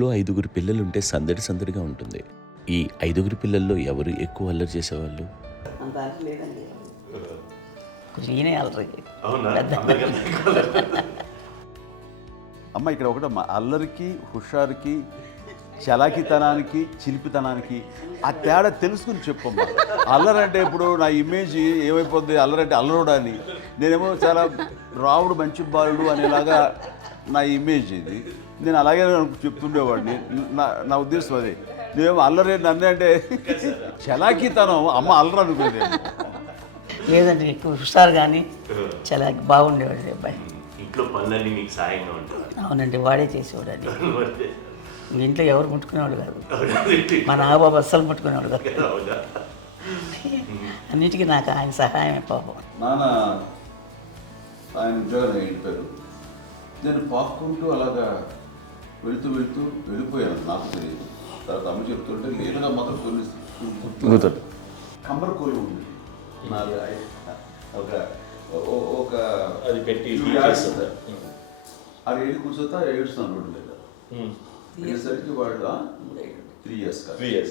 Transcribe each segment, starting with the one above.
ఇంట్లో 5గురు పిల్లలుంటే సందడి సందడిగా ఉంటుంది. ఈ 5గురు పిల్లల్లో ఎవరు ఎక్కువ అల్లరి చేసేవాళ్ళు? అంత అల్లరి లేదండి. ఈయనే అల్లరి. అమ్మ ఇక్కడ ఒకటమ్మా, అల్లరికి హుషారుకి చలాకితనానికి చిలిపితనానికి ఆ తేడా తెలుసుకుని చెప్పమ్మా. అల్లరంటే ఇప్పుడు నా ఇమేజ్ ఏమైపోద్ది, అల్లరంటే అల్లరుడు అని, నేనేమో చాలా రావుడు మంచి బాలుడు అనేలాగా నా ఇమేజ్ ఇది. నేను అలాగే చెప్తుండేవాడిని. నా ఉద్దేశం అదే. నేనేమో అల్లరి నన్ను అంటే చలాకితనం, అమ్మ అల్లరు అనుకునేది. లేదండి, ఎక్కువ హుషారు కానీ చాలా బాగుండేవాడు అబ్బాయి. ఇంట్లో పనులన్నీ మీకు సాయంగా ఉంటుంది. అవునండి, వాడే చేసేవాడు అండి. ఇంట్లో ఎవరు ముట్టుకునేవాడు కాదు. మా నాగబాబు అస్సలు ముట్టుకునేవాడు కాదు. అన్నిటికీ నాకు ఆయన సహాయమే పాపం. నాన్న ఆయన ఉద్యోగం వెళ్ళిపోయారు. నేను పాక్కుంటూ అలాగా వెళుతూ వెళ్ళిపోయాను, నాకు తెలియదు. తర్వాత అమ్మ చెప్తుంటే లేదుగా మాత్రం కొన్ని కమ్మర కోళ్ళు ఉంది ఒక అది పెట్టి అది వెళ్ళి కూర్చోతా ఏడుస్తున్నాను రోడ్డు మీద. అయ్యేసరికి వాళ్ళు 3 years.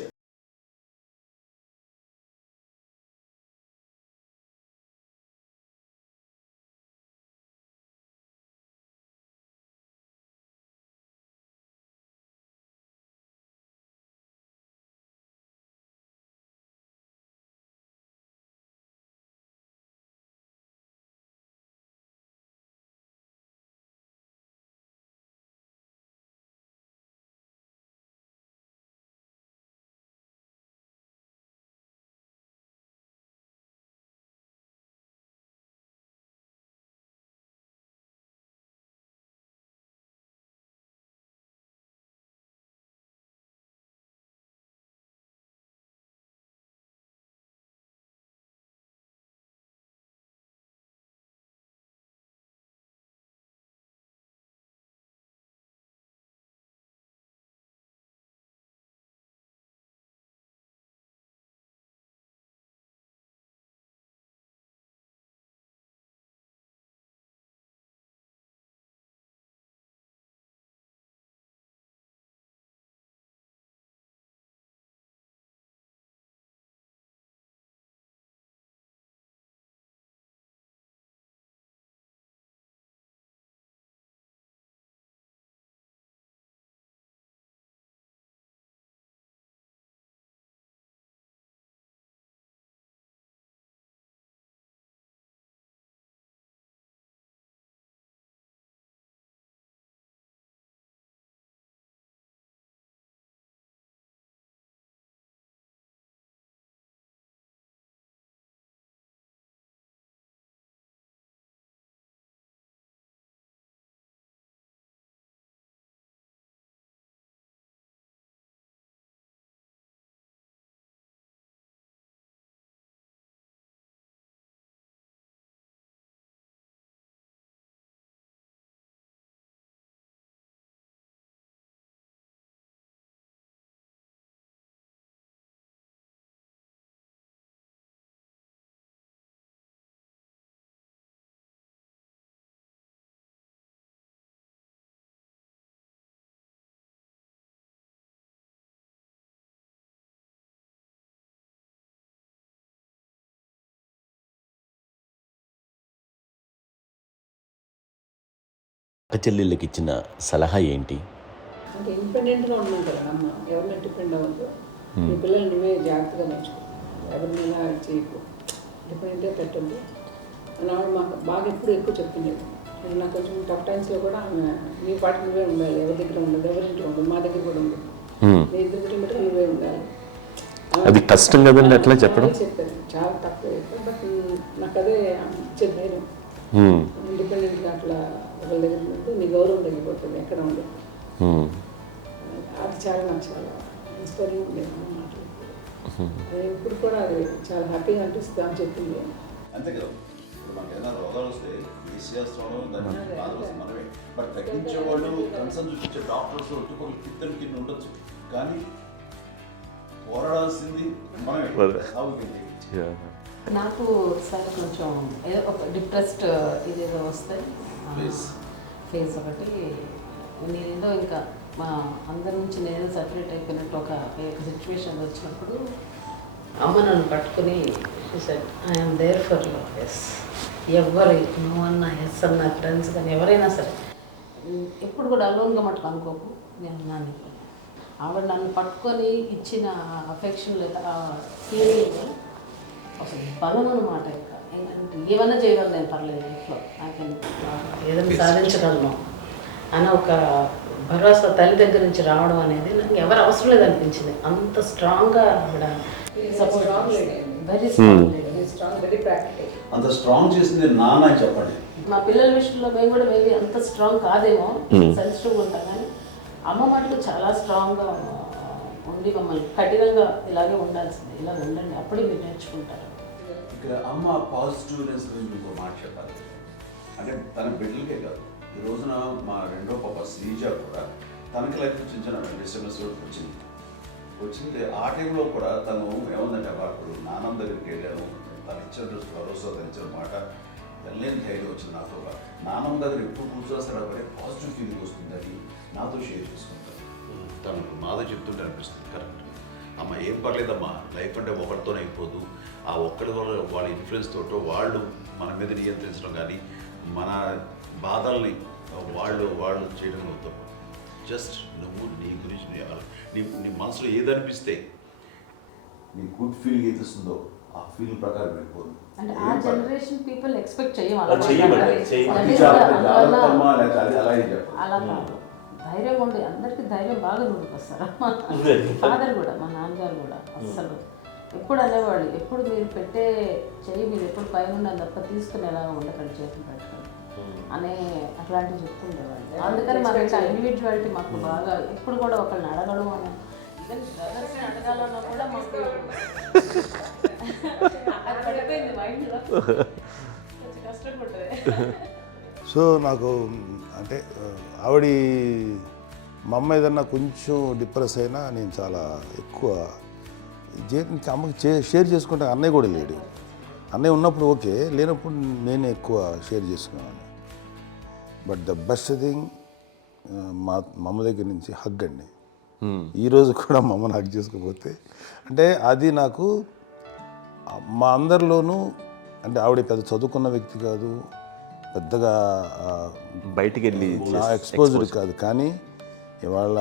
చెల్లెళ్ళకి ఇచ్చిన సలహా ఏంటి? అంటే ఇండిపెండెంట్గా ఉన్నాం కదా అమ్మ, ఎవరి మీద డిపెండ్ అవ్వద్దు. మీ పిల్లలు నువ్వే జాగ్రత్తగా నేర్చుకో, ఎవరిని ఇలా చేయకు, డిపెండెంట్గా పెట్టద్దు అని ఆవిడ మాకు బాగా ఎప్పుడు ఎక్కువ చెప్తుండేది. నాకు కొంచెం టఫ్ టైమ్స్లో కూడా ఆమె నీ పాటి నువ్వే ఉండాలి, ఎవరి దగ్గర ఉండదు, ఎవరింట్లో ఉండదు, మా దగ్గర కూడా ఉండదు, నీ ఇద్దరు దగ్గర మటుకు నువ్వే ఉండాలి. అది కష్టం కదండి అట్లా చెప్పడం. చెప్పారు, చాలా తక్కువ చెప్పారు. బట్ నాకు అదే ఇచ్చేది నేను ఇండిపెండెంట్గా అట్లా ఒకరి దగ్గర ఉంటే నీ గౌరవం తగ్గిపోతుంది, ఎక్కడ ఉండదు. అది చాలా నాకు చాలా ఇన్స్పైరింగ్ ఉండేది మాటలు. అది ఇప్పుడు కూడా అది చాలా హ్యాపీగా అనిపిస్తుంది అని చెప్పింది. అంతే కదా, ఇప్పుడు మనకి ఏదైనా రోగాలు వస్తే చేస్తాం, దాన్ని బాధపడుతుంది మనమే. బట్ తగ్గించేవాళ్ళు, కన్సర్న్ చూపించే డాక్టర్స్ ఒట్టుకోలు కిత్తలు కింద ఉండొచ్చు, కానీ పోరాడాల్సింది మనమే. నాకు సార్ కొంచెం ఏదో ఒక డిప్రెస్డ్ ఇదేదో వస్తే ఫేస్ ఒకటి, నేనేదో ఇంకా మా అందరి నుంచి నేను సపరేట్ అయిపోయినట్టు ఒక సిచ్యువేషన్ వచ్చినప్పుడు అమ్మ నన్ను పట్టుకుని I'm there for you. Yes, ఎవరు నువ్వు అన్న ఎస్ అన్న ఫ్రెండ్స్ కానీ ఎవరైనా సరే ఎప్పుడు కూడా అలోన్గా మటుకు అనుకోకు, నేను ఉన్నాను. ఆవిడ నన్ను పట్టుకొని ఇచ్చిన అఫెక్షన్ లేదా ఫీలింగ్ అసలు బలం అన్నమాట. ఇంకా ఏమైనా చేయగలను నేను, పర్లేదు లైఫ్లో నాకు ఏదైనా సాధించగలను అన్న ఒక భరోసా తల్లి దగ్గర నుంచి రావడం అనేది నాకు ఎవరు అవసరం లేదనిపించింది. అంత స్ట్రాంగ్గా ఆవిడ support, very strong, very practical. అంత స్ట్రాంగ్ చేసింది నాన్న అని చెప్పండి. మా పిల్లల విషయంలో మేము కూడా మేబీ అంత స్ట్రాంగ్ కాదేమో, సెన్సిటివ్గా ఉంటాం, కానీ అమ్మ మటుకు చాలా స్ట్రాంగ్గా ఉండి మమ్మల్ని కఠినంగా ఇలాగే ఉండాల్సింది, ఇలా ఉండండి అప్పుడే మీరు నేర్చుకుంటారు. ఇక్కడ అమ్మ పాజిటివ్నెస్ గురించి ఇంకో మాట చెప్పాలి. అంటే తన బిడ్డలకే కాదు, ఈ రోజున మా రెండో పాప శ్రీజ కూడా తనకి లైఫ్ చిన్న చిన్న డిస్టర్బెన్స్ వచ్చింది. ఆ టైంలో కూడా తను ఏముందంటే అప్పుడు నాన్నమ్మ దగ్గరికి వెళ్ళాను, తను ఇచ్చిన భరోసా, తను ఇచ్చిన మాట వెళ్ళలేని ధైర్యం వచ్చింది నాతో. నాన్నమ్మ దగ్గర ఎప్పుడు కూర్చోస్తాడు అప్పుడే పాజిటివ్ ఫీలింగ్ వస్తుందని నాతో షేర్ చేసుకుంటాను. తను నాతో చెప్తుంటే అనిపిస్తుంది కరెక్ట్, అమ్మ ఏం పర్లేదమ్మా, లైఫ్ అంటే ఒకరితోనే అయిపోదు, ఆ ఒక్కరి వల్ల వాళ్ళ ఇన్ఫ్లుయెన్స్ తోటో వాళ్ళు మన మీద నియంత్రించడం కానీ మన బాధల్ని వాళ్ళు చేయడం అవుతాం. జస్ట్ నువ్వు నీ గురించి నీ మనసులో ఏదనిపిస్తే నీ గుడ్ ఫీలింగ్ ఏదిస్తుందో ఆ ఫీల్ ప్రకారం వెళ్ళిపోదు. అంటే ఆ జనరేషన్ పీపుల్ ఎక్స్పెక్ట్ అలా కాదు, ధైర్యం ఉండి అందరికీ ధైర్యం బాగా నూరుకొస్తారు. ఫాదర్ కూడా, మా నాన్నగారు కూడా అస్సలు ఎప్పుడు అనేవాళ్ళు, ఎప్పుడు మీరు పెట్టే చెయ్యి మీరు ఎప్పుడు పైన తప్ప తీసుకుని ఎలా ఉండకండి, చేతులు పెట్టుకొని అనే అట్లాంటివి చెప్తుండేవాళ్ళు. అందుకని మాకు ఇండివిజువాలిటీ మాకు బాగా, ఎప్పుడు కూడా ఒకళ్ళని అడగడం అని, ఈవెన్ బ్రదర్స్ని అడగాలన్నా కూడా మాకు అది పడిపోయింది మైండ్లో, కొంచెం కష్టంగా ఉంటుంది. సో నాకు అంటే ఆవిడ మా అమ్మ ఏదన్నా కొంచెం డిప్రెస్ అయినా నేను చాలా ఎక్కువ అమ్మకి షేర్ చేసుకుంటే అన్నయ్య కూడా లేడు. అన్నయ్య ఉన్నప్పుడు ఓకే, లేనప్పుడు నేనే ఎక్కువ షేర్ చేసుకున్నాను. బట్ ద బెస్ట్ థింగ్ మా అమ్మ దగ్గర నుంచి హగ్ అండి. ఈరోజు కూడా మా అమ్మని హగ్ చేసుకోకపోతే అంటే అది నాకు మా అందరిలోనూ, అంటే ఆవిడ పెద్ద చదువుకున్న వ్యక్తి కాదు, పెద్దగా బయటికి వెళ్ళి నా ఎక్స్పోజర్ కాదు, కానీ ఇవాళ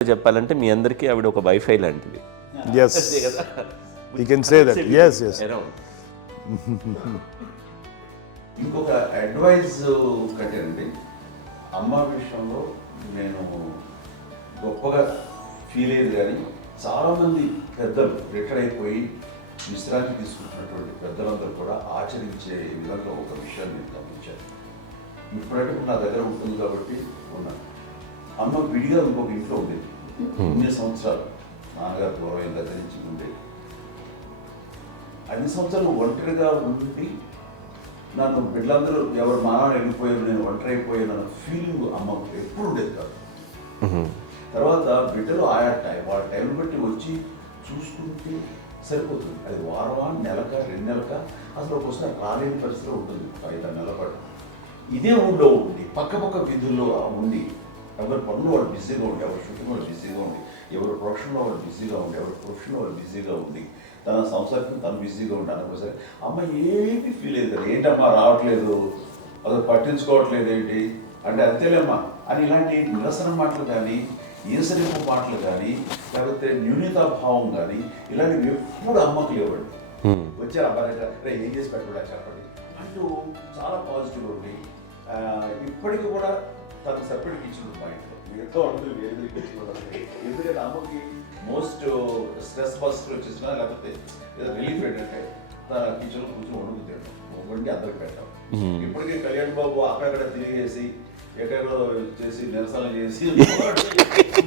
చెప్పాలంటే మీ అందరికీ ఆవిడ ఒక వైఫై లాంటిది. Yes, you can say that. Yes yes. ఇంకొక అడ్వైజ్ కట్టండి, అమ్మ విషయంలో నేను గొప్పగా ఫీల్ అయ్యేది, కానీ చాలామంది పెద్దలు రిటైర్ అయిపోయి విశ్రాంతి తీసుకుంటున్నటువంటి పెద్దలందరూ కూడా ఆచరించే విధంగా ఒక విషయాన్ని నేను గమనించాను. ఇప్పుడంటే నా దగ్గర ఉంటుంది కాబట్టి ఉన్నాను. అమ్మ విడిగా ఇంకొక ఇంట్లో ఉండేది 9 సంవత్సరాలు, నాన్నగారు పూర్వం దగ్గర నుంచి ఉండేది. 5 సంవత్సరాలు ఒంటరిగా ఉండి నన్ను బిడ్డలందరూ ఎవరు మానవుడు వెళ్ళిపోయారు, నేను ఒంటరి అయిపోయాను అన్న ఫీలింగ్ అమ్మకు ఎప్పుడు ఉండేది కాదు. తర్వాత బిడ్డలు ఆయా వాళ్ళ టైం బట్టి వచ్చి చూసుకుంటూ సరిపోతుంది. అది వారమా, నెలక, 2 నెలక, అసలు ఒకసారి రాలేని పరిస్థితిలో ఉంటుంది 5-6 నెలల పాటు. ఇదే ఊళ్ళో ఉండి పక్క విధుల్లో ఉండి ఎవరి పనులు వాళ్ళు బిజీగా ఉండి, ఎవరి షూటింగ్ వాళ్ళు బిజీగా ఉండి, ఎవరి ప్రొఫెషన్లో వాళ్ళు బిజీగా ఉండి, ఎవరి ప్రొఫెషన్లో వాళ్ళు బిజీగా ఉండి, తన సంసారం తను బిజీగా ఉంటాను అనుకోసరి అమ్మ ఏమీ ఫీల్ అయ్యేది కదా, ఏంటమ్మా రావట్లేదు, అసలు పట్టించుకోవట్లేదు ఏంటి అంటే అంతేలేమ్మా అని ఇలాంటి నిరసన మాటలు కానీ, ఈసరింపు మాటలు కానీ, లేకపోతే న్యూనతాభావం కానీ ఇలాంటివి ఎప్పుడు అమ్మకు లేవండి. వచ్చారు అబ్బాయి ఏం చేసి పెట్టడా చెప్పండి అంటూ చాలా పాజిటివ్ ఉండి ఇప్పటికీ కూడా తను సెపరేట్ కిచెన్ మా ఇంట్లో మిగతా అందరూ వేరే కిచెన్. ఎందుకంటే అమ్మకి మోస్ట్ స్ట్రెస్ బస్టర్ వచ్చేసినా లేకపోతే రిలీఫ్ ఏంటంటే తన కిచెన్లో కూర్చొని వండుకు వండి అందరికి పెట్టాం. ఇప్పటికీ కళ్యాణ్ బాబు అక్కడక్కడ తిరిగేసి ఎక్కడెక్కడో చేసి నిరసనలు చేసి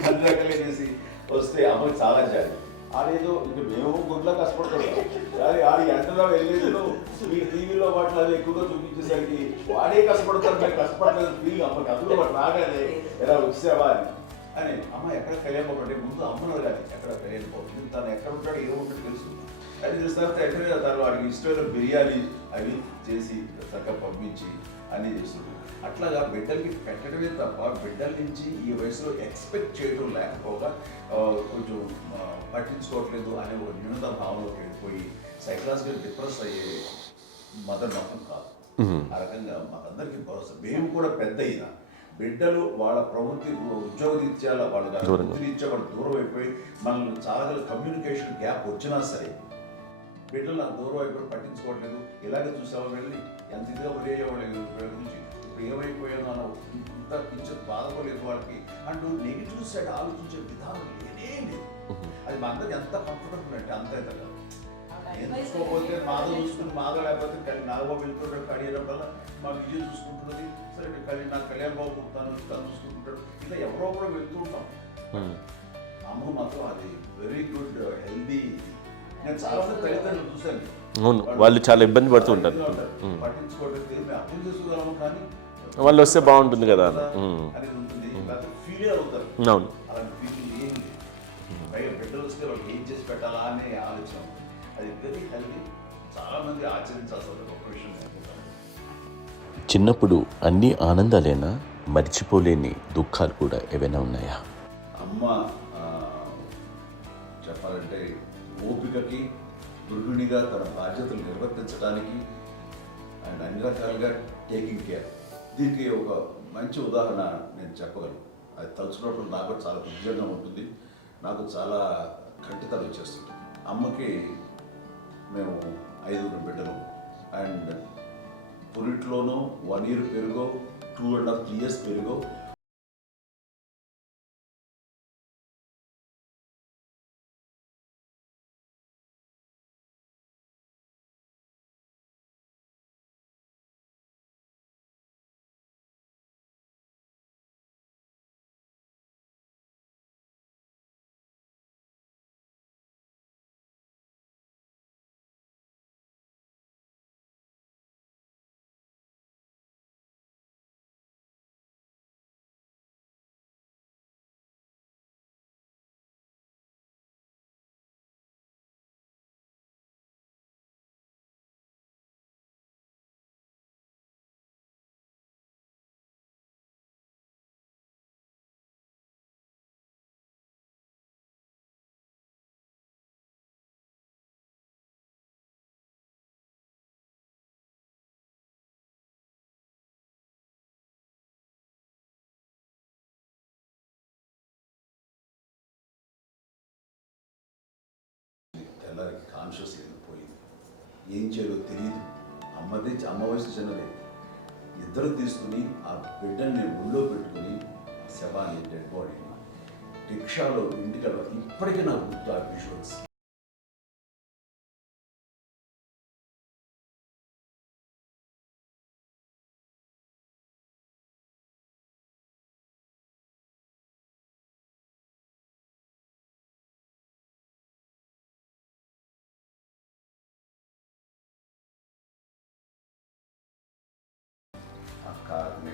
అన్ని రకాలుగా చేసి వస్తే అమ్మకి చాలా జాలి. ఆడేదో ఇంక మేము గుడ్లా కష్టపడుతున్నాం కానీ ఆడి ఎంతలో వెళ్ళేదో మీ టీవీలో వాటిలో అది ఎక్కువగా చూపించేసరికి వాడే కష్టపడతారు, మేము కష్టపడలేదు ఫీల్ అమ్మకి. అందులో వాడు రాగానే ఎలా వచ్చావా అని అమ్మ ఎక్కడ కళ్యాణ్ బాబు అంటే ముందు అమ్మను కానీ ఎక్కడ కళ్యాణ్ బాబు తను ఎక్కడ ఉంటాడో ఏముంటుందో తెలుసు. అది తెలిసిన తర్వాత ఎక్కడ తను వాడికి ఇష్టమైన బిర్యానీ అవి చేసి చక్కగా పంపించి అన్నీ చేస్తుంది. అట్లాగా బిడ్డలకి పెట్టడమే తప్ప బిడ్డల నుంచి ఈ వయసులో ఎక్స్పెక్ట్ చేయడం లేకపోగా కొంచెం పట్టించుకోవట్లేదు అనే ఒక న్యూనత భావనలోకి వెళ్ళిపోయి సైకలాజికల్ డిప్రెస్ అయ్యే మదర్ మాత్రం కాదు. ఆ రకంగా మాకందరికీ భరోసా. మేము కూడా పెద్ద అయినా బిడ్డలు వాళ్ళ ప్రవృత్తి ఉద్యోగరీత్యాల వాళ్ళు వృత్తిరీత్యా వాళ్ళు దూరం అయిపోయి మనల్ని చాలా కమ్యూనికేషన్ గ్యాప్ వచ్చినా సరే బిడ్డలు నాకు దూరం అయిపోయి పట్టించుకోవట్లేదు. ఇలాగే చూసావా వెళ్ళి ఎంత ఇదిగా వదిలేయేవాళ్ళు గురించి ఇప్పుడు ఏమైపోయాను అన్న ఇంత కించెం బాధపడలేదు వాళ్ళకి అంటూ నెగిటివ్ సైడ్ ఆలోచించే విధానం లేనే లేదు. అది మా అందరికి ఎంత కంఫర్టబుల్ అంటే అంత కదా. ఎంచుకోకపోతే మాధవ చూసుకుని మాధవ లేకపోతే నాగబాబు వెళ్తుంటాడు కడియడం వల్ల మా విజయం చూసుకుంటున్నది సరే నాకు కళ్యాణ్ బాబు తను చూసుకుంటుంటాడు. ఇలా ఎవరో కూడా వెళ్తూ ఉంటాం. అమ్మ మాత్రం అది వెరీ గుడ్ హెల్దీ. నేను చాలా మంది తల్లిదండ్రులు చూశాను, అవును, వాళ్ళు చాలా ఇబ్బంది పడుతూ ఉంటారు. పట్టించుకోవడం మేము అర్థం చేసుకోగలము కానీ వాళ్ళు వస్తే బాగుంటుంది కదా అనేది ఉంటుంది. ఫీల్ అవుతారు. అవును, అలాంటి ఫీలింగ్ ఏం లేదు. పైగా బిడ్డలు వస్తే వాళ్ళకి ఏం చేసి పెట్టాలా అనే ఆలోచన. అది వెరీ హెల్దీ. చాలా మంది ఆచరించాల్సిన గొప్ప విషయం అనుకుంటాను. చిన్నప్పుడు అన్ని ఆనందాలేనా, మర్చిపోలేని దుఃఖాలు కూడా ఏవైనా ఉన్నాయా? అమ్మ చెప్పాలంటే ఓపికకి, గృహిణిగా తన బాధ్యతలు నిర్వర్తించడానికి అండ్ అన్ని రకాలుగా టేకింగ్ కేర్. దీనికి ఒక మంచి ఉదాహరణ నేను చెప్పగలను. అది తలుచుకున్నప్పుడు నాకు చాలా ఉద్యోగంగా ఉంటుంది, నాకు చాలా కంటితలు వచ్చేస్తుంది. అమ్మకి మేము 5 బిడ్డలు అండ్ పురిట్లోనూ 1 year పెరుగో 2.5 years పెరుగో తెల్లారికి కాన్షియస్ పోయింది. ఏం చేయాలో తెలియదు. అమ్మ వయసు చిన్నదే. ఇద్దరు తీసుకుని ఆ బిడ్డల్ని ఒళ్ళో పెట్టుకుని శవాన్ని డెడ్ బాడీని రిక్షాలో ఇంటికి ఇప్పటికీ నాకు గుర్తు ఆ విజువల్స్.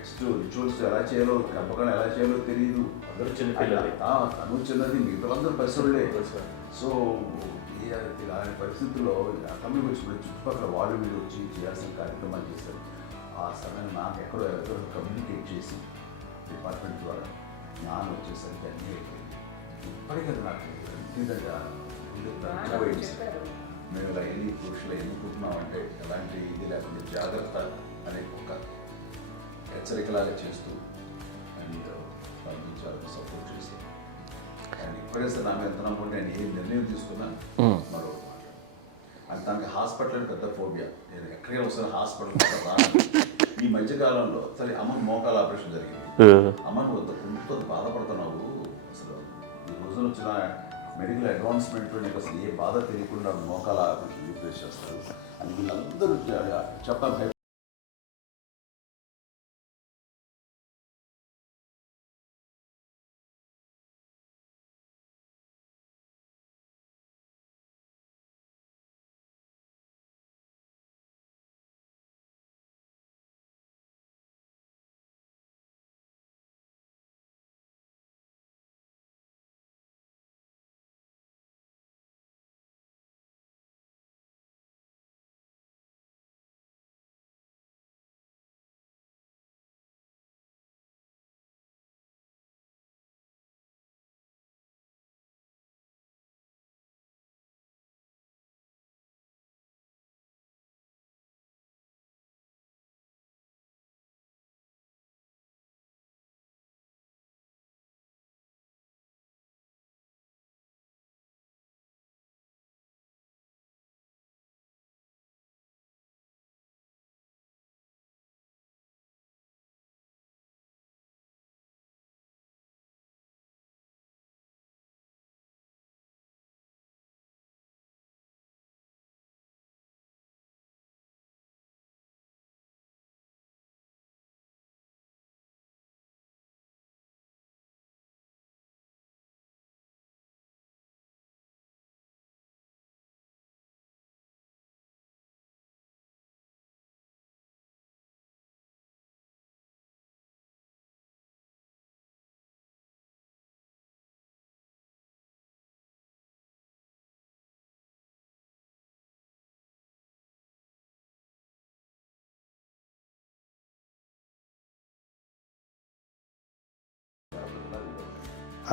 నెక్స్ట్ రిచువల్స్ ఎలా చేయాలో, పెంపకాలు ఎలా చేయాలో తెలియదు. అందరూ చిన్నపిల్లలే. తను చిన్నది, మిగతాలందరూ పసివాళ్ళే. సో ఇలాంటి పరిస్థితుల్లో కమ్యూనిటీ వచ్చిన చుట్టుపక్కల వాళ్ళు వీళ్ళు వచ్చి చేయాల్సిన కార్యక్రమాలు చేశారు. ఆ సమయంలో నాకు ఎక్కడో కమ్యూనికేట్ చేసి డిపార్ట్మెంట్ ద్వారా నాన్న వచ్చేసరికి అన్నీ అయిపోయింది. ఇప్పటికీ నాకు ఇంటిగా మేము ఇలా ఎన్ని పురుషులు ఎన్నుకుంటున్నామంటే ఎలాంటి ఇది లేకుండా జాగ్రత్త అనే ఒక హెచ్చరికలాగా చేస్తూ అండ్ పంపించాలని సపోర్ట్ చేసి అండ్ ఇప్పుడైతే నా మీద ఎంత నమ్ముకుంటే నేను ఏం నిర్ణయం తీసుకున్నా మరో అండ్ తనకి హాస్పిటల్ పెద్ద ఫోబియా. నేను ఎక్కడికి వస్తాను హాస్పిటల్ రాను. ఈ మధ్యకాలంలో సరే అమ్మకి మోకాల ఆపరేషన్ జరిగింది. అమ్మను కొంత బాధపడుతున్నావు, అసలు ఈ రోజున వచ్చిన మెడికల్ అడ్వాన్స్మెంట్లో నీకు అసలు ఏ బాధ తెలియకుండా మోకాల ఆపరేషన్ రీప్లేస్ చేస్తారు అని వీళ్ళందరూ చెప్పాలి.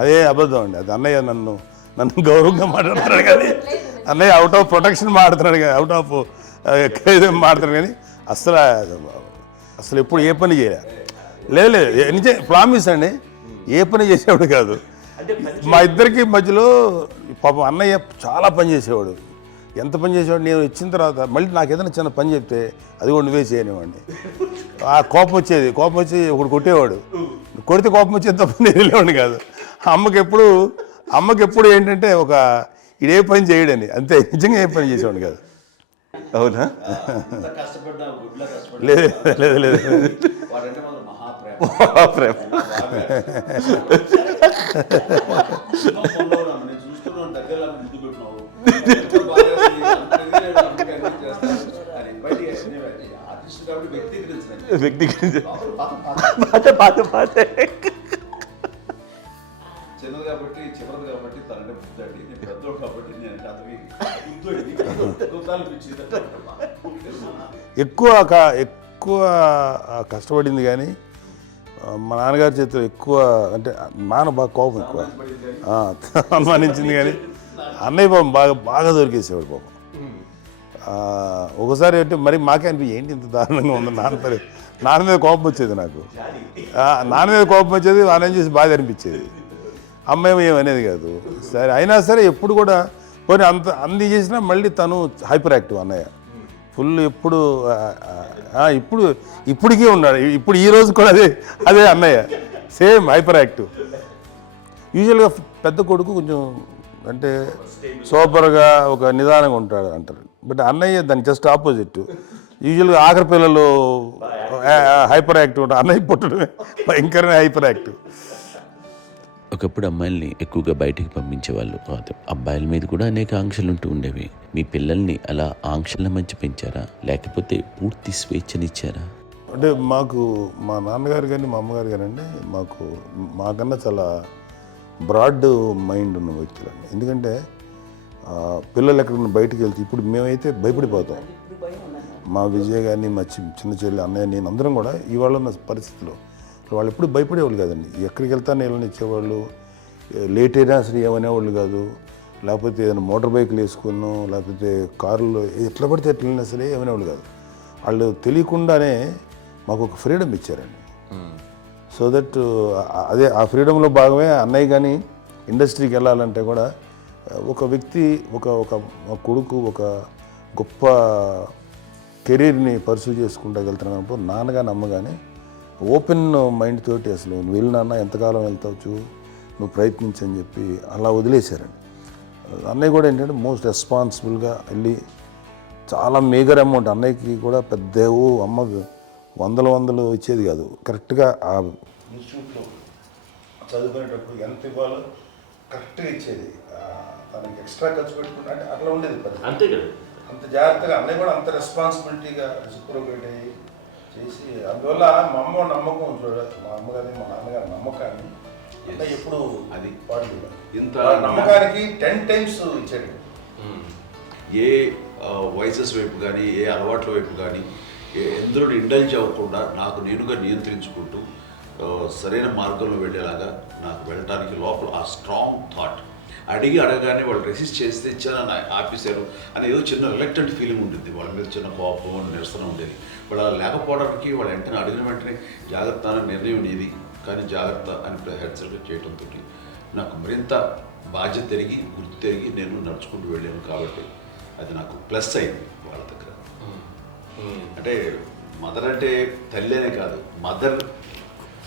అదే అబద్ధం అండి. అది అన్నయ్య నన్ను గౌరవంగా మాట్లాడుతున్నాడు కానీ అన్నయ్య అవుట్ ఆఫ్ ప్రొటెక్షన్ మాట్లాడుతున్నాడు కానీ అవుట్ ఆఫ్ మాట్లాడుతున్నాడు కానీ అసలు ఎప్పుడు ఏ పని చేయలే. లేదు నిజం ప్రామిస్ అండి, ఏ పని చేసేవాడు కాదు. మా ఇద్దరికి మధ్యలో పాపం అన్నయ్య చాలా పని చేసేవాడు. ఎంత పని చేసేవాడు, నేను వచ్చిన తర్వాత మళ్ళీ నాకు ఏదైనా చిన్న పని చెప్తే అది కూడా నువ్వే చేయనివ్వండి. ఆ కోపం వచ్చేది, కోపం వచ్చి ఒకడు కొట్టేవాడు, కొడితే కోపం వచ్చేది తప్ప నేను వెళ్ళేవాడిని కాదు. అమ్మకి ఎప్పుడు ఏంటంటే ఒక ఇదే పని చేయడని, అంతే. నిజంగా ఏ పని చేసేవాడిని కాదు. అవునా? లేదు లేదు లేదు మహాప్రేమ. చిన్నది కాబట్టి చివరిది కాబట్టి తనంటే బుద్ధండి, నేను పెద్దోడు కాబట్టి నేను ఎక్కువ కష్టపడింది కానీ మా నాన్నగారి చేతిలో ఎక్కువ అంటే నాన్న బాగా కోపం ఎక్కువ అనుమానించింది కానీ అన్నయ్య పాపం బాగా దొరికేసేవాడు పాపం. ఒకసారి అంటే మరి మాకే అనిపి ఏంటి ఇంత దారుణంగా ఉంది నాన్న మీద కోపం వచ్చేది నాకు. నాన్న మీద కోపం వచ్చేది, ఆయన చేసి బాధ అనిపించేది. అమ్మాయి ఏమనేది కాదు. సరే అయినా సరే ఎప్పుడు కూడా పోనీ అంది చేసినా మళ్ళీ తను హైపర్ యాక్టివ్ అన్నయ్య ఫుల్. ఇప్పటికీ ఉన్నాడు, ఇప్పుడు ఈ రోజు కూడా అదే అన్నయ్య సేమ్ హైపర్ యాక్టివ్. యూజువల్గా పెద్ద కొడుకు కొంచెం అంటే సూపర్గా ఒక నిదానంగా ఉంటాడు అంటారు, బట్ అన్నయ్య దాని జస్ట్ ఆపోజిట్. యూజువల్గా ఆఖరి పిల్లలు హైపర్ యాక్టివ్ ఉంటారు, అన్నయ్య పుట్టడమే భయంకరమైన హైపర్ యాక్టివ్. ఒకప్పుడు అమ్మాయిల్ని ఎక్కువగా బయటికి పంపించేవాళ్ళు, అబ్బాయిల మీద కూడా అనేక ఆంక్షలు ఉంటూ ఉండేవి. మీ పిల్లల్ని అలా ఆంక్షల మధ్య పెంచారా, లేకపోతే పూర్తి స్వేచ్ఛనిచ్చారా? అంటే మాకు మా నాన్నగారు కానీ మా అమ్మగారు కానీ అండి మాకన్నా చాలా బ్రాడ్ మైండ్ ఉన్న వ్యక్తులండి. ఎందుకంటే పిల్లలు ఎక్కడన్నా బయటకు వెళ్తే ఇప్పుడు మేమైతే భయపడిపోతాం. మా విజయ్ కానీ మా చిన్న చెల్లి అన్నయ్య నేను అందరం కూడా ఇవాళ ఉన్న పరిస్థితిలో వాళ్ళు ఎప్పుడు భయపడేవాళ్ళు కాదండి. ఎక్కడికి వెళ్తాను వెళ్ళనిచ్చేవాళ్ళు, లేట్ అయినా అసలు ఏమనేవాళ్ళు కాదు. లేకపోతే ఏదైనా మోటార్ బైక్లు వేసుకున్నాం, లేకపోతే కారులో ఎట్లా పడితే ఎట్లయినా సరే ఏమనేవాళ్ళు కాదు. వాళ్ళు తెలియకుండానే మాకు ఒక ఫ్రీడమ్ ఇచ్చారండి. సో దట్ అదే ఆ ఫ్రీడంలో భాగమే అన్నయ్య కానీ ఇండస్ట్రీకి వెళ్ళాలంటే కూడా ఒక వ్యక్తి ఒక కొడుకు ఒక గొప్ప కెరీర్ని పర్సూ చేసుకుంటూ వెళ్తున్నప్పుడు నాన్నగాని అమ్మగానే ఓపెన్ మైండ్ తోటి అసలు నువ్వు వెళ్ళినా ఎంతకాలం వెళ్తావు నువ్వు ప్రయత్నించని చెప్పి అలా వదిలేశారండి. అన్నయ్య కూడా ఏంటంటే మోస్ట్ రెస్పాన్సిబుల్గా వెళ్ళి చాలా మేజర్ అమౌంట్ అన్నయ్యకి కూడా పెద్ద అమ్మకు వందలు ఇచ్చేది కాదు. కరెక్ట్గా ఆ ఇన్స్టిట్యూట్లో చదువుకునేటప్పుడు ఎంత ఇవ్వాలో కరెక్ట్గా ఇచ్చేది. తనకి ఎక్స్ట్రా ఖర్చు పెట్టుకుంటే అంటే అట్లా ఉండేది అంతే కదా. అంత జాగ్రత్తగా అన్నయ్య కూడా అంత రెస్పాన్సిబిలిటీగా రెసిప్రోకేట్ అయ్యి చేసి అందువల్ల మా అమ్మ నమ్మకం మా అమ్మగారి మా నాన్నగారి నమ్మకాన్ని అన్నయ్య ఎప్పుడు అది పాడు ఇంత నమ్మకానికి 10 times ఇచ్చాడు. ఏ వయసెస్ వైపు కానీ ఏ అలవాట్ల వైపు కానీ ఎందులో ఇండల్జ్ అవ్వకుండా నాకు నేనుగా నియంత్రించుకుంటూ సరైన మార్గంలో వెళ్ళేలాగా నాకు వెళ్ళడానికి లోపల ఆ స్ట్రాంగ్ థాట్ అడగగానే వాళ్ళు రెసిస్ట్ చేస్తే ఇచ్చానని ఆపేశారు అని ఏదో చిన్న రిలక్టెంట్ ఫీలింగ్ ఉంటుంది. వాళ్ళ మీద చిన్న కోపం నిరసన ఉండేది. వాళ్ళు అలా లేకపోవడానికి వాళ్ళు వెంటనే అడిగిన వెంటనే జాగ్రత్త అనే నిర్ణయం నీది కానీ జాగ్రత్త అని హెచ్చరిక చేయడంతో నాకు మరింత బాధ్యత తిరిగి గుర్తు తిరిగి నేను నడుచుకుంటూ వెళ్ళాను. కాబట్టి అది నాకు ప్లస్ అయింది వాళ్ళ దగ్గర. అంటే మదర్ అంటే తల్లి అనే కాదు, మదర్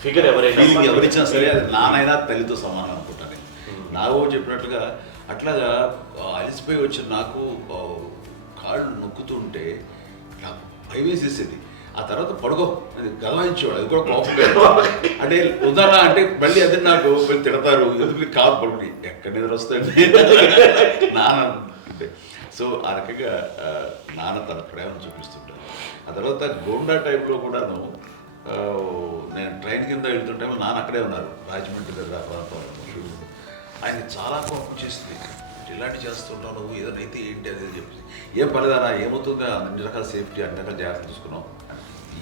ఫిగర్ ఫీలింగ్ ఎవరిచ్చినా సరే అది నానైనా తల్లితో సమానం అనుకుంటాను. నాకు చెప్పినట్లుగా అట్లాగా అలిసిపోయి వచ్చిన నాకు కాళ్ళు నొక్కుతుంటే నాకు భయం వేసేసేది. ఆ తర్వాత పడుకో గలవాయించేవాడు, అది కూడా కోపం. అంటే ఉదాహరణ అంటే మళ్ళీ అదే నాకు తిడతారు, ఎందుకు కాదు పడుకుని ఎక్కడ నిద్ర వస్తాయండి నాన్న అంటే. సో ఆ రకంగా నాన్న తన ప్రేమను చూపిస్తుంటాను. ఆ తర్వాత గోండా టైప్లో కూడాను నేను ట్రైన్ కింద వెళ్తుంటే నాన్న అక్కడే ఉన్నారు, రాజమండ్రి దగ్గర ప్రాంతంలో. ఆయన చాలా కోపం చేస్తుంది, ఇలాంటి చేస్తుంటావు నువ్వు, ఏదైనా అయితే ఏంటి అది చెప్పి ఏం పర్లేదన్నా ఏమవుతుందో అన్ని రకాల సేఫ్టీ అన్ని రకాల జాగ్రత్తలు చూసుకున్నాం.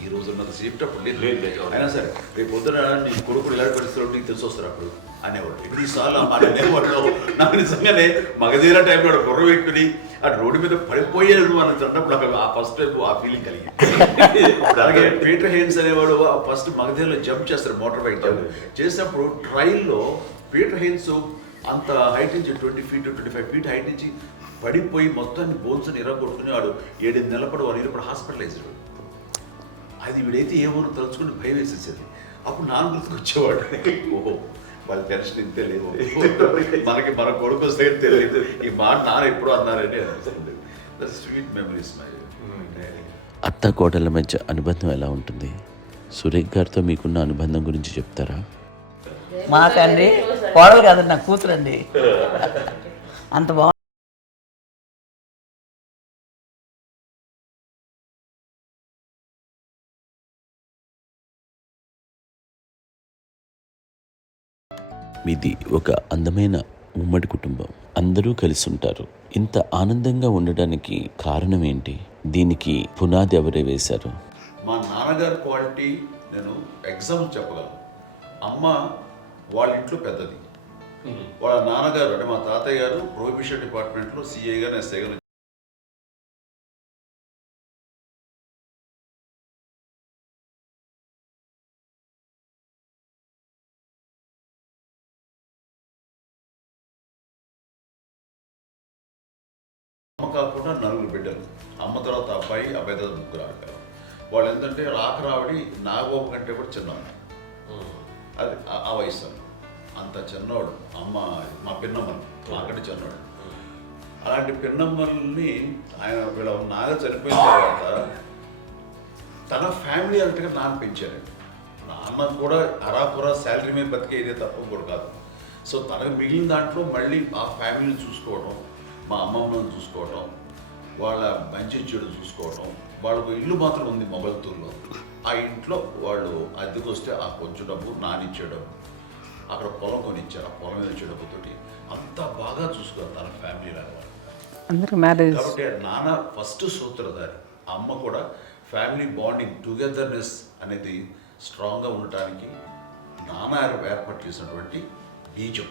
ఈ రోజు ఉన్నది సేఫ్టీ అప్పుడు లేదు. అయినా సరే రేపు పొద్దున నీ కొడుకులు ఇలాంటి పరిస్థితులు నీకు తెలిసి వస్తారు అప్పుడు అనేవాడు. ఎన్నిసార్లు ఆ మాట అనేవాళ్ళు. నాకు నిజంగానే మగధీర టైంలో గుర్ర పెట్టుకుని ఆ రోడ్డు మీద పడిపోయేది అని అన్నప్పుడు నాకు ఆ ఫస్ట్ టైం ఆ ఫీలింగ్ కలిగింది. అలాగే పీటర్ హెయిన్స్ అనేవాడు ఫస్ట్ మగధీరలో జంప్ చేస్తారు, మోటార్ బైక్ జంప్ చేసినప్పుడు ట్రైల్లో పీటర్ హెయిన్స్ అంత హైట్ నుంచి 20 feet 25 feet హైట్ నుంచి పడిపోయి మొత్తాన్ని బోన్స్ని ఇరగొట్టుకుని వాడు 7 నెలల పాటు వాడు ఇరప్పుడు హాస్పిటలైజ్డ్. అది వీడైతే ఏమో తలుచుకుని భయం వేసేసేది. అప్పుడు నాన్న గుర్తుకు వచ్చేవాడు, ఓహో వాళ్ళ టెన్షన్ ఇంతే లేదు, మనకి మన కొడుకు వస్తే తెలియదు ఈ మాట నాన్న ఎప్పుడు అన్నారని అనిపిస్తుంది. Sweet memories my. అత్త కోడళ్ళ మధ్య అనుబంధం ఎలా ఉంటుంది? సురేఖ్ గారితో మీకున్న అనుబంధం గురించి చెప్తారా? మాకండి కోడలు కాదండి, నా కూతురండి. అంత బాగుంది. మీది ఒక అందమైన ఉమ్మడి కుటుంబం, అందరూ కలిసి ఉంటారు. ఇంత ఆనందంగా ఉండడానికి కారణం ఏంటి? దీనికి పునాది ఎవరే వేశారు? మా నాన్నగారి క్వాలిటీ నేను ఎగ్జాంపుల్ చెప్పగలను. అమ్మ వాళ్ళ ఇంట్లో పెద్దది, వాళ్ళ నాన్నగారు అంటే మా తాతయ్య గారు ప్రొహిబిషన్ డిపార్ట్మెంట్లో సిఐ గారు ఎస్ఐ గారు. అమ్మ కాకుండా 4 బిడ్డలు, అమ్మ తర్వాత అబ్బాయి తర్వాత 3 ఆడతారు. వాళ్ళు ఏంటంటే రాకరావడి నాగోప కంటే కూడా చిన్నవాడు. అది ఆ వయసు అంత చిన్నవాడు. అమ్మ మా పిన్నమ్మలు మాకంటే చిన్నవాడు. అలాంటి పిన్నమ్మల్ని ఆయన వీళ్ళ నాగ చనిపోయిన తర్వాత తన ఫ్యామిలీ అంతగా నాన్న పెంచారు. నాన్న కూడా అరాకురా శాలరీ మీద బతికేదే తప్ప కూడా కాదు. సో తనకు మిగిలిన దాంట్లో మళ్ళీ ఆ ఫ్యామిలీని చూసుకోవడం, మా అమ్మమ్మను చూసుకోవటం, వాళ్ళ మంచి చెడు చూసుకోవటం, వాళ్ళకు ఇల్లు మాత్రం ఉంది మొగల్తూరులో. ఆ ఇంట్లో వాళ్ళు అద్దెకు వస్తే ఆ కొంచెం డబ్బు నానిచ్చే డబ్బు, అక్కడ పొలం కొనిచ్చారు, ఆ పొలం మీద ఇచ్చే డబ్బుతోటి అంతా బాగా చూసుకోవాలి తన ఫ్యామిలీ లాగా వాళ్ళు. అందరూ మ్యారేజ్ కాబట్టి నాన్న ఫస్ట్ సూత్రధారి, అమ్మ కూడా ఫ్యామిలీ బాండింగ్ టుగెదర్నెస్ అనేది స్ట్రాంగ్గా ఉండటానికి నాన్న ఏర్పాటు చేసినటువంటి బీజం.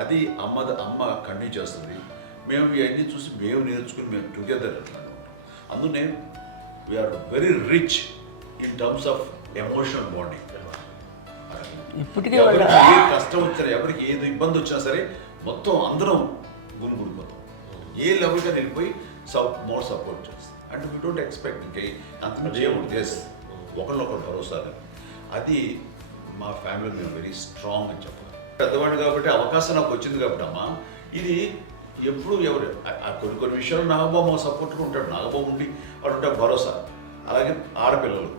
అది అమ్మ కంటిన్యూ చేస్తుంది. మేము ఇవన్నీ చూసి మేము నేర్చుకుని మేము టుగెదర్ అంటున్నాం. అందునే we are very rich in terms of emotional bonding. ఇప్పటికే ఎవరికి ఏ కష్టం వచ్చినా, ఎవరికి ఏది ఇబ్బంది వచ్చినా సరే మొత్తం అందరం గుమిగూడిపోతాం. ఏ లెవెల్గా వెళ్ళిపోయి మోర్ సపోర్ట్ చేస్తాం. అంటే వీ డోంట్ ఎక్స్పెక్ట్ ఇంకా అంతమంది ఏముంటుంది. ఎస్, ఒకరినొకరు భరోసా. అది మా ఫ్యామిలీ మేము వెరీ స్ట్రాంగ్ అని చెప్పాలి. పెద్దవాడు కాబట్టి అవకాశం నాకు వచ్చింది కాబట్టి అమ్మ, ఇది ఎప్పుడు ఎవరు కొన్ని విషయాలు నాగబాబు సపోర్ట్గా ఉంటాడు. నాగబాబు ఉండి వాడు ఉంటే భరోసా. అలాగే ఆడపిల్లలు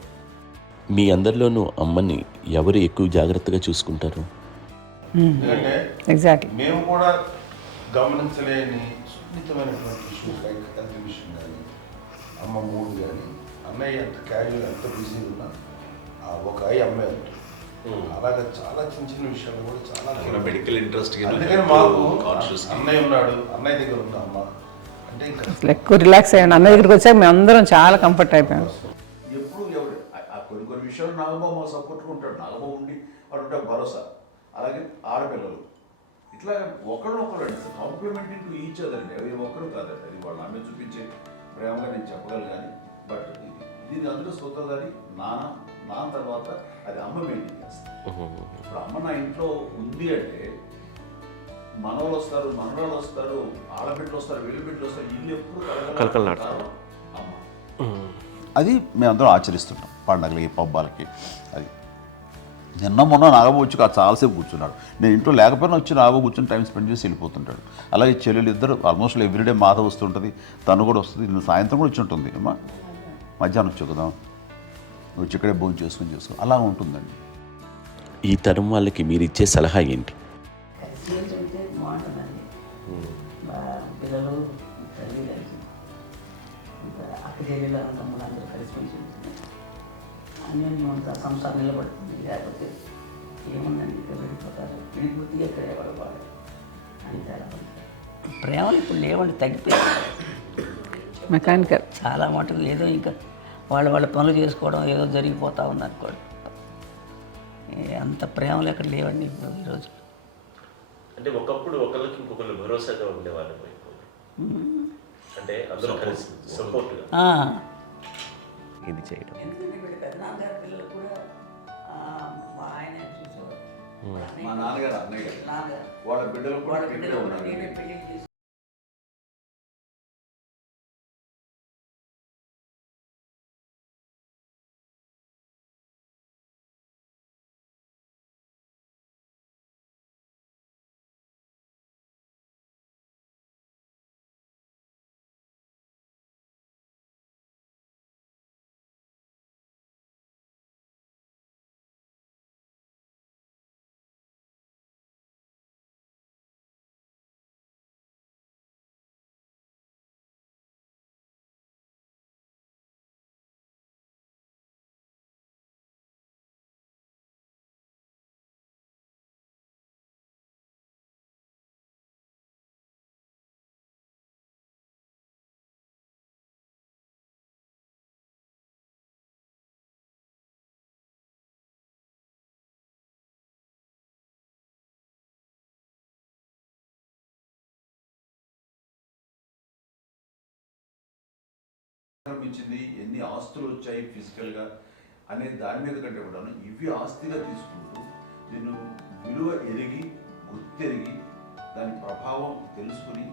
మీ అందరిలోనూ అమ్మని ఎవరు ఎక్కువ జాగ్రత్తగా చూసుకుంటారు? ఎందుకంటే ఎగ్జాక్ట్లీ మేము కూడా గమనించలేని సున్నితమైనటువంటి ఇష్యూస్ లైక్ హెల్త్ విషయం కానీ, అమ్మ మూడు కానీ, అన్నయ్య ఎంత క్యాజువల్ ఎంత బిజీ ఉన్నా ఒక అమ్మాయి ఉంటుంది. అలాగే చాలా చిన్న చిన్న విషయాలు కూడా చాలా మెడికల్ ఇంట్రెస్ట్. అందుకని మాకు అన్నయ్య ఉన్నాడు, అన్నయ్య దగ్గర ఉన్న అమ్మ అంటే ఇంకా ఎక్కువ రిలాక్స్ అయ్యాను. అన్న దగ్గరికి వచ్చాక మేము అందరం చాలా కంఫర్ట్ అయిపోయాం. ఎప్పుడు ఎవరు కొన్ని విషయాలు నాగబాబు సపోర్ట్గా ఉంటాడు. నాగబాబు ఉండి వాడు ఉంటే భరోసా. అలాగే ఆడపిల్లలు ఇట్లా ఒకరినొకరు అండి కాంప్లిమెంటింగ్ టు ఈచ్ అదర్ అండి. అవి ఒక్కరు కాదండి, అది వాళ్ళు ఆమె చూపించే ప్రేమగా నేను చెప్పగలను. కానీ బట్ దీని అందరూ సూత్రధారి నాన్న తర్వాత అది అమ్మ మెయింటైన్ చేస్తుంది. ఇప్పుడు అమ్మ నా ఇంట్లో ఉంది అంటే మనవాళ్ళు వస్తారు, మనవాళ్ళు వస్తారు, ఆడబిడ్డలు వస్తారు, వీళ్ళ బిడ్డలు వస్తారు, ఇల్లు ఎప్పుడు కలకలాడతారు అమ్మ. అది మేమందరం ఆచరిస్తుంటాం పండగలకి, పబ్బాలకి. అది నిన్న మొన్న నాగబాబు వచ్చి చాలాసేపు కూర్చున్నాడు. నేను ఇంట్లో లేకపోయినా వచ్చి నాగబాబు కూర్చొని టైం స్పెండ్ చేసి వెళ్ళిపోతుంటాడు. అలాగే చెల్లెలు ఇద్దరు ఆల్మోస్ట్ ఎవ్రీడే మాత వస్తుంటుంది, తను కూడా వస్తుంది. నేను సాయంత్రం కూడా వచ్చి ఉంటుంది. అమ్మా మధ్యాహ్నం వచ్చి కదా వచ్చి ఇక్కడే భోజనం చేసుకుని అలా ఉంటుందండి. ఈ తరం వాళ్ళకి మీరు ఇచ్చే సలహా ఏంటి? కలిసి ఉంటే బాగుంటుందండి. పిల్లలు తల్లి కలిసి అక్క చెల్లెలు తమ్ముడు అందరూ కలిసిమెలిసి ఉంటుంది. అన్యోన్యం అంతా సంసారం నిలబడుతుంది. లేకపోతే ఏముందండి, ఇక్కడ వెళ్ళిపోతారు, విడిపోతే ఎక్కడ ఎవరు వాడు అంతే. ప్రేమలు ఇప్పుడు లేవండి, తగ్గిపోయింది. మెకానికల్ చాలా మటుకు ఏదో ఇంకా వాళ్ళ పనులు చేసుకోవడం ఏదో జరిగిపోతూ ఉంది అనుకోండి. అంత ప్రేమలు ఎక్కడ లేవండి ఇప్పుడు ఈ రోజు. అంటే ఒకప్పుడు ఒకరికి ఇంకొకరు భరోసాగా ఉండేవాళ్ళు. అంటే అందరూ కలిసి సపోర్ట్గా ఇది చేయడం. ఎందుకంటే వీళ్ళ పెద్దనాన్నగారి పిల్లలు కూడా ఆయన చూసేవారు. మా నాన్నగారు అన్నయ్య గారు నాన్నగారు వాళ్ళ బిడ్డలు కూడా వాళ్ళ ఇక్కడే బిడ్డలు కూడా ఉన్నారు. నేనే పెళ్లి చేసి మించింది ఎన్ని ఆస్తులు వచ్చాయి ఫిజికల్గా అనే దాని మీద కంటే కూడా ఇవి ఆస్తిగా తీసుకుంటూ నేను విలువ ఎరిగి గుర్తెరిగి దాని ప్రభావం తెలుసుకుని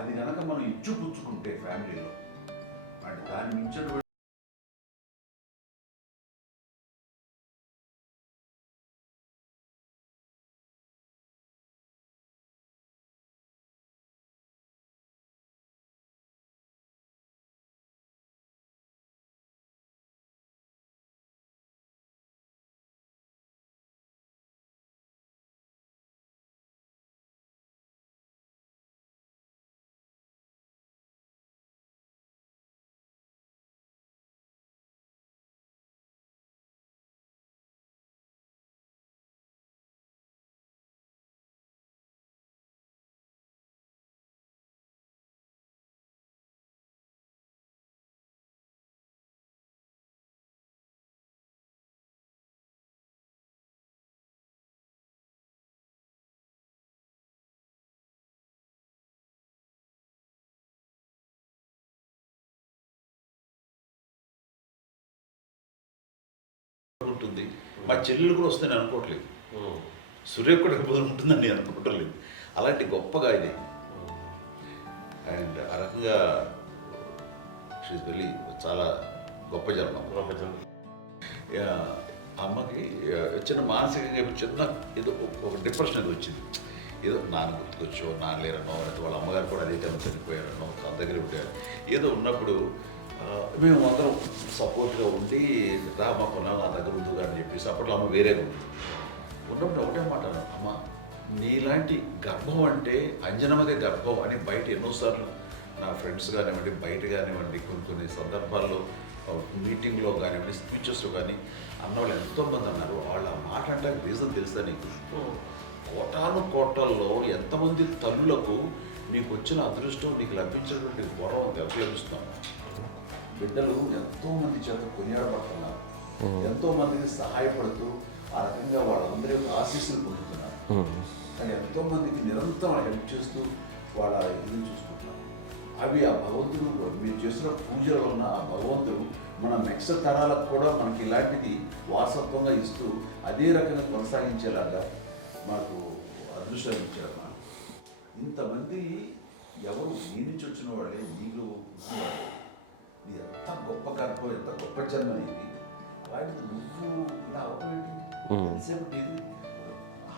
అది కనుక మనం ఇచ్చిపుచ్చుకుంటే ఫ్యామిలీలో అంటే దాని మించిన మా చెల్లెలు కూడా వస్తుందని అనుకోవట్లేదు, సూర్య కూడా రేపు ఉంటుందని నేను అనుకోవటం లేదు. అలాంటి గొప్పగా ఇది. అండ్ ఆ రకంగా షీఈ్ వెరీ చాలా గొప్ప జన్మ. అమ్మకి చిన్న మానసికంగా చిన్న ఏదో ఒక డిప్రెషన్ అది వచ్చింది. ఏదో నాన్న గుర్తుకొచ్చో, నాన్న లేరనో, లేకపోతే వాళ్ళ అమ్మగారు కూడా అదే టైం చనిపోయారనో, తన దగ్గర ఉంటారు ఏదో ఉన్నప్పుడు మేము అందరం సపోర్ట్గా ఉండి రామా కొన్నా నా దగ్గర ఉందిగా అని చెప్పేసి అప్పట్లో అమ్మ వేరేగా ఉంది. ఉన్నప్పుడు ఒకటే మాట అన్నాను, అమ్మ నీలాంటి గర్భం అంటే అంజనమ్మదే గర్భం అని బయట ఎన్నోసార్లు నా ఫ్రెండ్స్ కానివ్వండి, బయట కానివ్వండి, కొన్ని సందర్భాల్లో మీటింగ్లో కానివ్వండి, స్పీచెస్లో కానీ అన్నవాళ్ళు ఎంతోమంది అన్నారు. వాళ్ళ మాట అంటే రీజన్ తెలుసా నీకు? కోటాను కోటల్లో ఎంతమంది తల్లులకు నీకు వచ్చిన అదృష్టం, నీకు లభించినటువంటి వరం ఎంత లభిస్తున్నాం. బిడ్డలు ఎంతోమంది చేత కొనియాడబడుతున్నారు, ఎంతోమందికి సహాయపడుతూ ఆ రకంగా వాళ్ళందరి యొక్క ఆశీస్సులు పొందుతున్నారు. కానీ ఎంతోమందికి నిరంతరం హెల్ప్ చేస్తూ వాళ్ళ ఇది చూసుకుంటున్నారు. అవి ఆ భగవంతుడు మీరు చేస్తున్న పూజలో ఉన్న ఆ భగవంతుడు మన నెక్స్ట్ తరాలకు కూడా మనకి ఇలాంటిది వారసత్వంగా ఇస్తూ అదే రకంగా కొనసాగించేలాగా మాకు అదృష్టాన్ని ఇచ్చారు. ఇంతమంది ఎవరు నీ నుంచి వచ్చిన వాళ్ళే, నీకు నీ ఎంత గొప్ప గర్భం, ఎంత గొప్ప జన్మ నీది. వాటికి నువ్వు ఇలా అవటమేంటి? ఎంతసేపు ఇది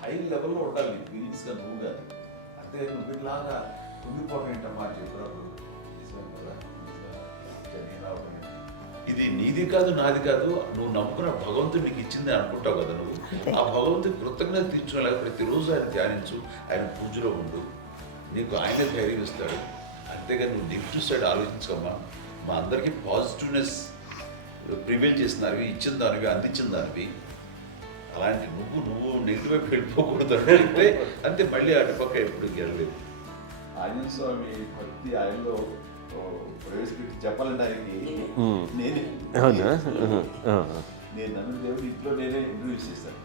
హై లెవెల్లో ఉండాలి ఫీలింగ్స్గా నువ్వు కానీ. అంతే నువ్వు ఇలాగా కుంగిపోవడం ఏంటమ్మా చెప్పినప్పుడు ఇది నీది కాదు, నాది కాదు, నువ్వు నమ్ముకున్న భగవంతుడు నీకు ఇచ్చింది అనుకుంటావు కదా. నువ్వు ఆ భగవంతుడి కృతజ్ఞత తీర్చుకోలేక ప్రతిరోజు ఆయన ధ్యానించు, ఆయన పూజలో ఉండు, నీకు ఆయనే ధైర్యం ఇస్తాడు. అంతేగాని నువ్వు నెగిటివ్ సైడ్ ఆలోచించుకోమ్మా. మా అందరికీ పాజిటివ్నెస్ ప్రివైల్ చేసిన దానివి, ఇచ్చిన దానివి, అందించిన దానివి. అలాంటి నువ్వు నెగిటివ్ వైపు వెళ్ళిపోకూడదు అంటే అంతే. మళ్ళీ అటుపక్క ఎప్పుడు గెలలేదు. ఆంజనేయ స్వామి భక్తి ఆయనలో ప్రవేశపెట్టి చెప్పాలంటే ఆయనకి నేనే నేను నన్ను దేవుడు ఇంట్లో నేనే ఇంట్రడ్యూస్ చేశాను.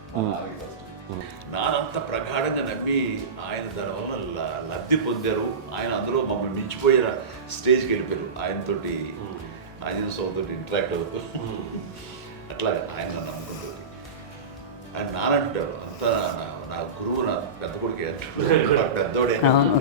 నానంత ప్రగాఢంగా నమ్మి ఆయన దానివల్ల లబ్ధి పొందారు. ఆయన అందులో మమ్మల్ని మించిపోయే స్టేజ్కి వెళ్ళిపోయారు. ఆయనతోటి ఆంజనేయ స్వామితో ఇంటరాక్ట్ అవుతూ అట్లా ఆయన నమ్ముకుంటుంది. ఆయన నానంటారు అంతా నా గురువు, నా పెద్ద కొడుకు పెద్దోడే గురువు